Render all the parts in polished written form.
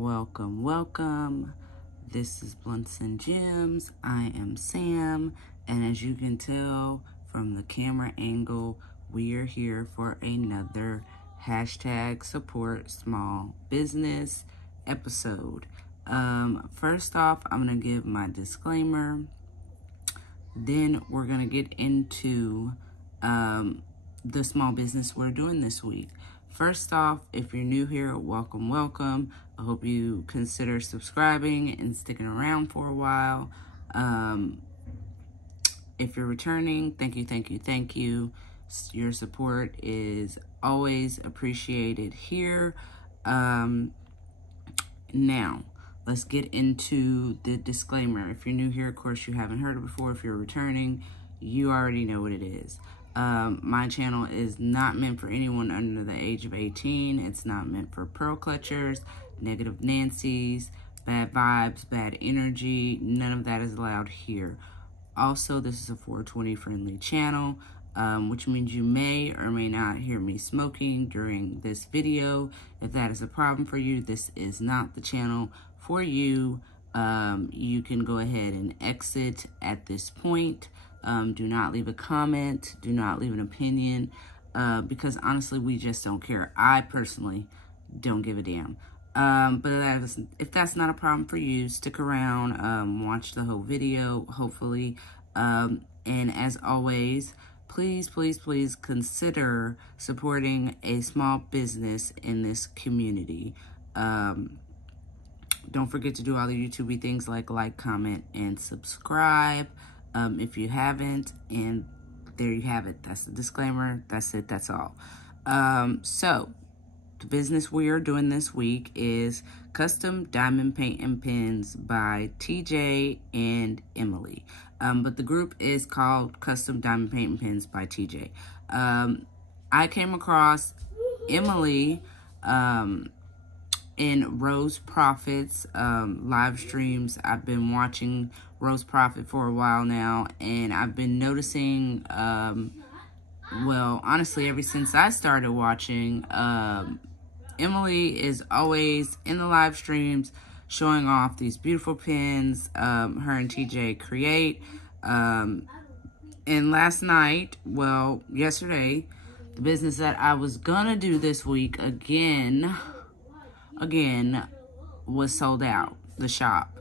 Welcome, welcome. This is Bluntz and Gemz. I am Sam, and as you can tell from the camera angle, we are here for another hashtag support small business episode. First off, I'm going to give my disclaimer. Then we're going to get into the small business we're doing this week. First off, if you're new here, welcome, welcome. I hope you consider subscribing and sticking around for a while. If you're returning, thank you, thank you, thank you. Your support is always appreciated here. Now, let's get into the disclaimer. If you're new here, of course, you haven't heard it before. If you're returning, you already know what it is. My channel is not meant for anyone under the age of 18. It's not meant for pearl clutchers, negative Nancy's, bad vibes, bad energy. None of that is allowed here. Also, this is a 420 friendly channel, which means you may or may not hear me smoking during this video. If that is a problem for you, this is not the channel for you. You can go ahead and exit at this point. Do not leave a comment. Do not leave an opinion, because honestly, we just don't care. I personally don't give a damn. But if that's not a problem for you, stick around, watch the whole video, hopefully. And as always, please, please, please consider supporting a small business in this community. Don't forget to do all the YouTube things like, comment, and subscribe. If you haven't, and there you have it. That's the disclaimer. That's it. That's all. So the business we are doing this week is Custom Diamond Paint and Pens by TJ and Emily. But the group is called Custom Diamond Paint and Pens by TJ. I came across Emily, in Rose Profit's live streams. I've been watching Rose Profit for a while now, and I've been noticing, well, honestly, ever since I started watching, Emily is always in the live streams showing off these beautiful pens her and TJ create. And last night, well, yesterday, the business that I was gonna do this week again was sold out, the shop.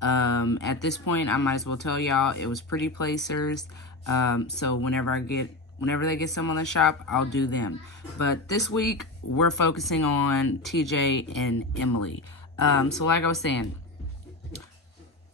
At this point, I might as well tell y'all it was Pretty Placers. So whenever they get some on the shop, I'll do them. But this week we're focusing on TJ and Emily. So like I was saying,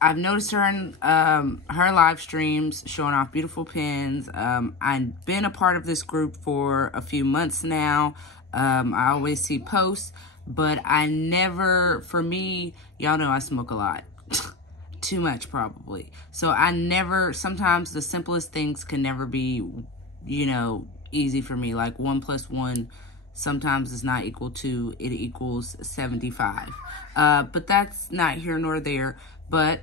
I've noticed her in her live streams showing off beautiful pens. I've been a part of this group for a few months now. I always see posts, but I never, for me, y'all know I smoke a lot. Too much, probably. So I never, sometimes the simplest things can never be, you know, easy for me. Like 1 + 1 sometimes is not equal to, it equals 75. But that's not here nor there. But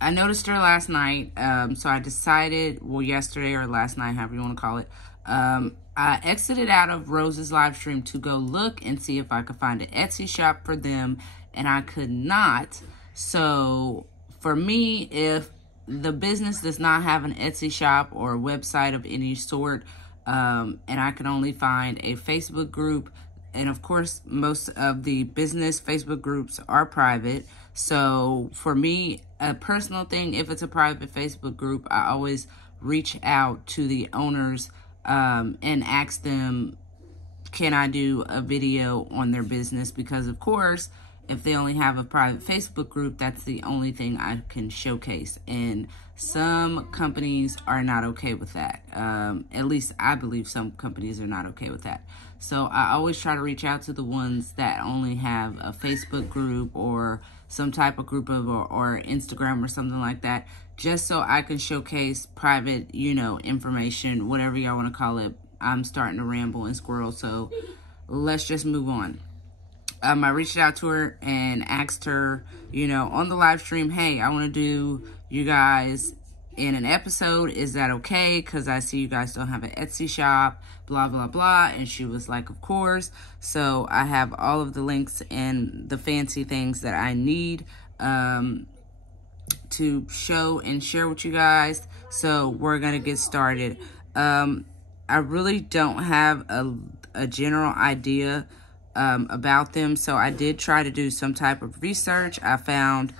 I noticed her last night, so I decided, well, yesterday or last night, however you want to call it, I exited out of Rose's live stream to go look and see if I could find an Etsy shop for them, and I could not. So for me, if the business does not have an Etsy shop or a website of any sort, and I can only find a Facebook group, and of course, most of the business Facebook groups are private. So for me, a personal thing, if it's a private Facebook group, I always reach out to the owners and ask them, can I do a video on their business? Because of course, if they only have a private Facebook group, that's the only thing I can showcase. And some companies are not okay with that. At least I believe some companies are not okay with that. So I always try to reach out to the ones that only have a Facebook group or some type of group of, or Instagram or something like that, just so I can showcase private, you know, information, whatever y'all want to call it. I'm starting to ramble and squirrel, so let's just move on. I reached out to her and asked her, you know, on the live stream, hey, I want to do you guys in an episode. Is that okay? Because I see you guys don't have an Etsy shop, blah, blah, blah. And she was like, of course. So I have all of the links and the fancy things that I need to show and share with you guys. So we're going to get started. I really don't have a general idea about them. So I did try to do some type of research. I found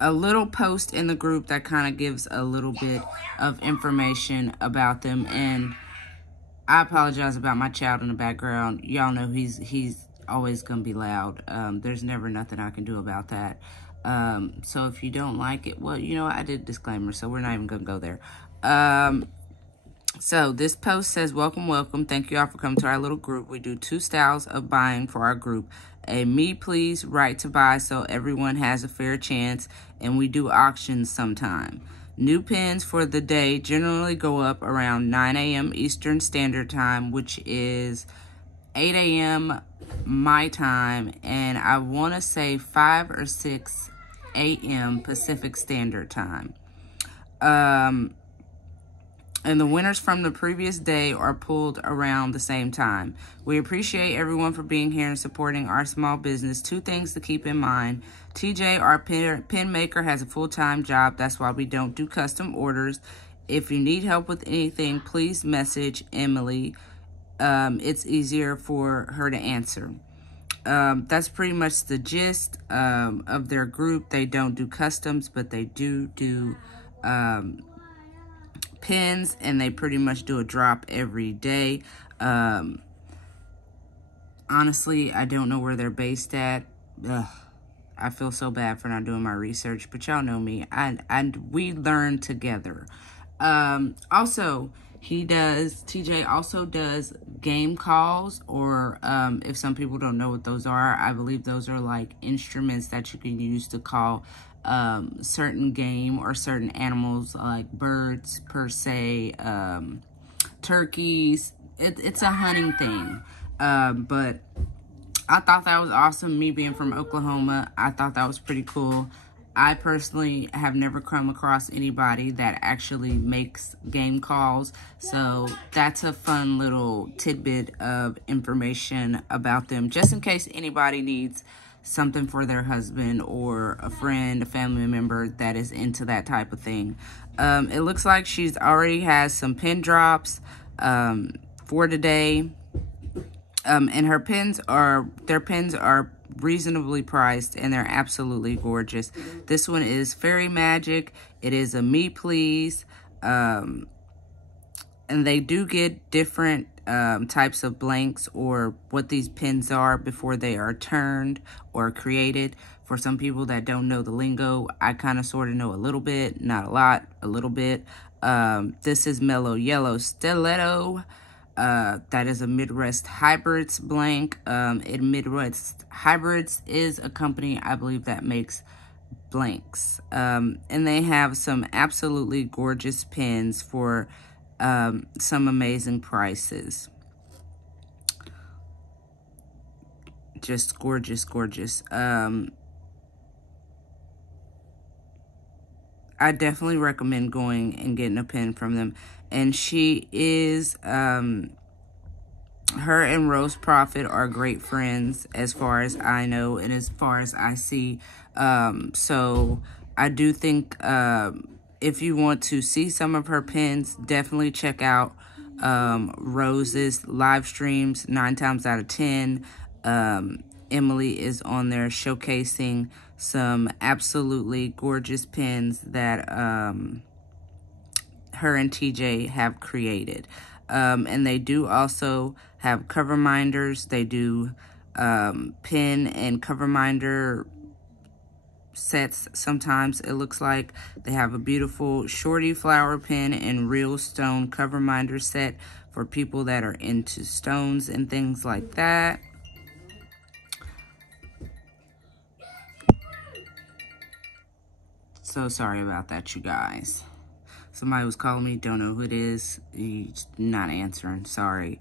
a little post in the group that kind of gives a little bit of information about them. And I apologize about my child in the background. Y'all know he's always gonna be loud. There's never nothing I can do about that. So if you don't like it, well, you know, I did a disclaimer, so we're not even gonna go there. So this post says, welcome, welcome. Thank you all for coming to our little group. We do 2 styles of buying for our group. A me please right to buy so everyone has a fair chance, and we do auctions sometime. New pins for the day generally go up around 9 a.m. Eastern Standard Time, which is 8 a.m. my time, and I want to say 5 or 6 a.m. Pacific Standard Time. And the winners from the previous day are pulled around the same time. We appreciate everyone for being here and supporting our small business. 2 things to keep in mind. TJ, our pin maker, has a full-time job. That's why we don't do custom orders. If you need help with anything, please message Emily. It's easier for her to answer. That's pretty much the gist of their group. They don't do customs, but they do pins, and they pretty much do a drop every day. Honestly, I don't know where they're based at. Ugh, I feel so bad for not doing my research, but y'all know me. We learn together. Also, TJ also does game calls, or if some people don't know what those are, I believe those are like instruments that you can use to call certain game or certain animals, like birds per se, turkeys. It's a hunting thing. But I thought that was awesome. Me being from Oklahoma, I thought that was pretty cool. I personally have never come across anybody that actually makes game calls. So that's a fun little tidbit of information about them, just in case anybody needs something for their husband or a friend, a family member that is into that type of thing. It looks like she's already has some pin drops for today. And their pins are reasonably priced, and they're absolutely gorgeous. This one is Fairy Magic. It is a me please. And they do get different types of blanks, or what these pins are, before they are turned or created. For some people that don't know the lingo, I kind of sort of know a little bit, not a lot, a little bit. This is Mellow Yellow Stiletto. That is a Midwest Hybrids blank. Midwest Hybrids is a company, I believe, that makes blanks. And they have some absolutely gorgeous pins for some amazing prices. Just gorgeous, gorgeous. I definitely recommend going and getting a pin from them. And she is, her and Rose Prophet are great friends, as far as I know and as far as I see. So I do think if you want to see some of her pins, definitely check out Rose's live streams 9 times out of 10. Emily is on there showcasing some absolutely gorgeous pins that her and TJ have created. And they do also have cover minders. They do pin and cover minder sets sometimes, it looks like. They have a beautiful shorty flower pin and real stone cover minder set for people that are into stones and things like that. So sorry about that, you guys. Somebody was calling me, don't know who it is. He's not answering, sorry.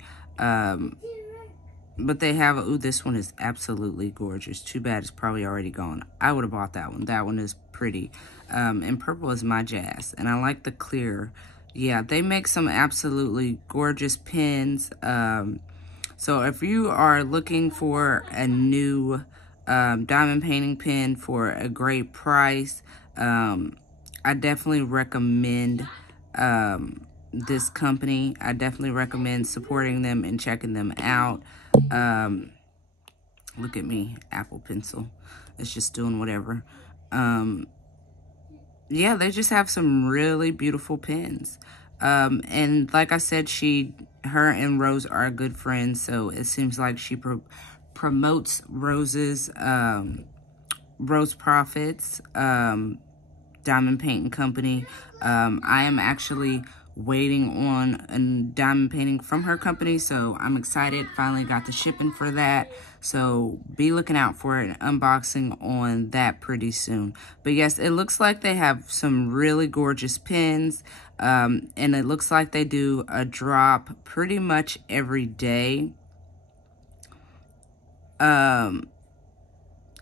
But they have, ooh, this one is absolutely gorgeous. Too bad it's probably already gone. I would have bought that one. That one is pretty. And purple is my jazz. And I like the clear. Yeah, they make some absolutely gorgeous pins. So if you are looking for a new diamond painting pen for a great price, I definitely recommend this company. I definitely recommend supporting them and checking them out. Look at me, Apple Pencil. It's just doing whatever. Yeah, they just have some really beautiful pens. And like I said, her and Rose are good friends, so it seems like she promotes Rose's, Rose Profits, diamond painting company. I am actually waiting on a diamond painting from her company, so I'm excited. Finally got the shipping for that, so be looking out for an unboxing on that pretty soon. But yes, it looks like they have some really gorgeous pens, and it looks like they do a drop pretty much every day.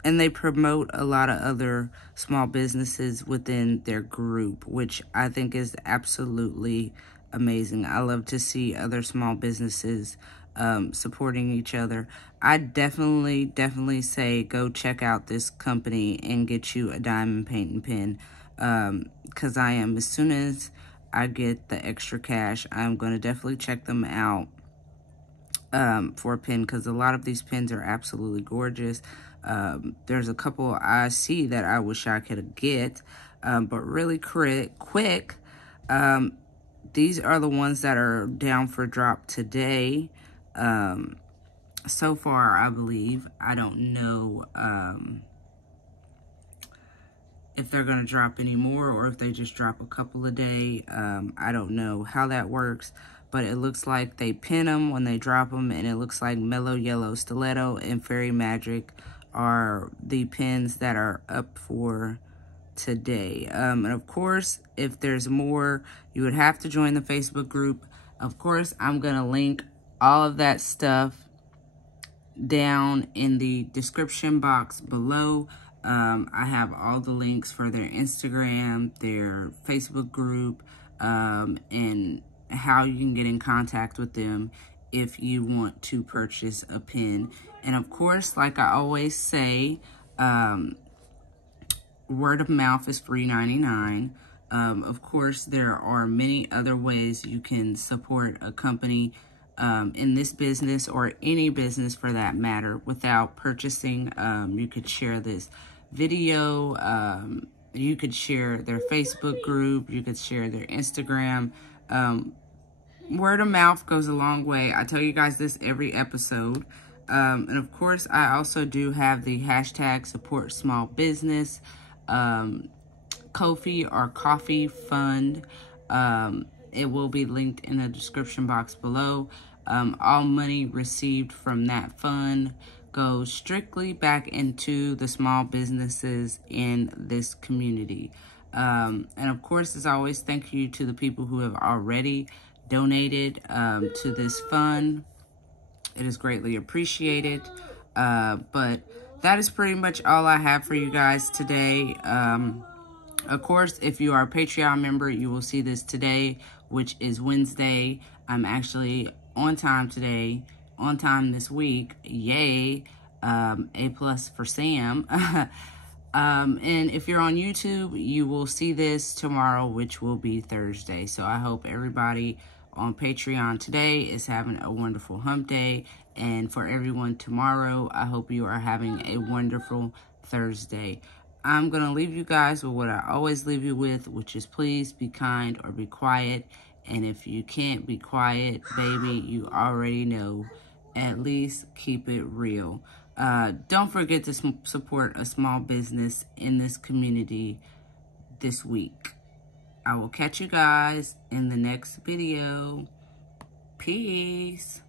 And they promote a lot of other small businesses within their group, which I think is absolutely amazing. I love to see other small businesses supporting each other. I definitely say go check out this company and get you a diamond painting pen. Because as soon as I get the extra cash, I'm going to definitely check them out for a pen, because a lot of these pens are absolutely gorgeous. There's a couple I see that I wish I could get, but really quick, these are the ones that are down for drop today. So far, I believe. I don't know if they're going to drop any more or if they just drop a couple a day. I don't know how that works, but it looks like they pin them when they drop them, and it looks like Mellow Yellow Stiletto and Fairy Magic are the pins that are up for today. And of course, if there's more, you would have to join the Facebook group. Of course, I'm going to link all of that stuff down in the description box below. I have all the links for their Instagram, their Facebook group, and how you can get in contact with them if you want to purchase a pen. And of course, like I always say, word of mouth is $3.99. Of course, there are many other ways you can support a company in this business, or any business for that matter, without purchasing. You could share this video, you could share their Facebook group, you could share their Instagram. Word of mouth goes a long way. I tell you guys this every episode. And of course, I also do have the hashtag support small business, Ko-fi or coffee fund. It will be linked in the description box below. All money received from that fund goes strictly back into the small businesses in this community. And of course, as always, thank you to the people who have already donated to this fund. It is greatly appreciated. But that is pretty much all I have for you guys today. Of course, if you are a Patreon member, you will see this today, which is Wednesday. I'm actually on time today, on time this week. Yay. A+ for Sam. And if you're on YouTube, you will see this tomorrow, which will be Thursday. So I hope everybody on Patreon today is having a wonderful hump day. And for everyone tomorrow, I hope you are having a wonderful Thursday. I'm going to leave you guys with what I always leave you with, which is please be kind or be quiet. And if you can't be quiet, baby, you already know. At least keep it real. Don't forget to support a small business in this community this week. I will catch you guys in the next video. Peace.